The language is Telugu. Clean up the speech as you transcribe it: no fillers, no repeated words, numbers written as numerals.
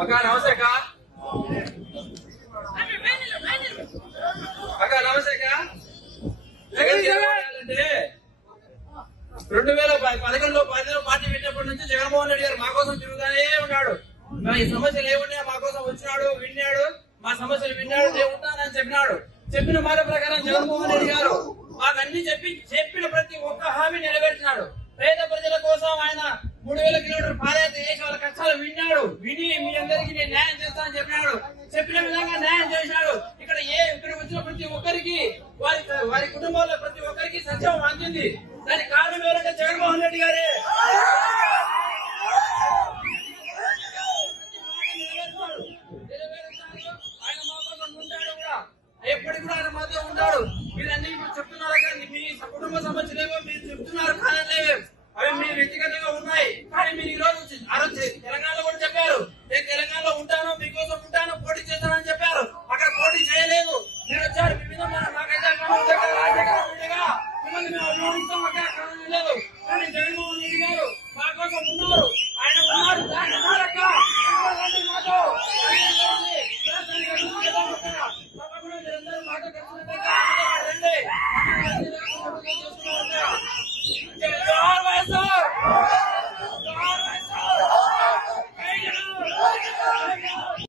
అక్క నమస్తే అక్క. అక్క నమస్తే అక్క. జగన్ అంటే 2011లో పార్టీ పెట్టినప్పటి నుంచి జగన్మోహన్ రెడ్డి గారు మా కోసం తిరుగుతానే ఉన్నాడు. ఈ సమస్యలు ఏమున్నాయో మా కోసం వచ్చినాడు, విన్నాడు, మా సమస్యలు విన్నాడు, నేను ఉంటానని చెప్పినాడు. చెప్పిన మాట ప్రకారం జగన్మోహన్ రెడ్డి గారు మాకు అన్ని చెప్పిన ప్రతి ఒక్క హామీ నెరవేర్చినాడు. పేద ప్రజల కోసం ఆయన 3000 కిలోమీటర్ పాదయాత్ర చేసి వాళ్ళ కష్టాలు విని మీ అందరికీ నేను న్యాయం చేస్తానని చెప్పినాడు. చెప్పిన విధంగా న్యాయం చేసినాడు. ఇక్కడ వచ్చిన ప్రతి ఒక్కరికి వారి కుటుంబాల్లో ప్రతి ఒక్కరికి సత్యం అందింది. దానికి కారణం ఎవరంటే జగన్మోహన్ రెడ్డి గారే. ఆయన మా కోసం ఉంటాడు కూడా, ఎప్పటికి కూడా ఆయన మాతో ఉంటాడు. మీరన్నీ చెప్తున్నారు కానీ మీ కుటుంబ సమస్యలేవో మీరు చెప్తున్నారు కాదలేవే.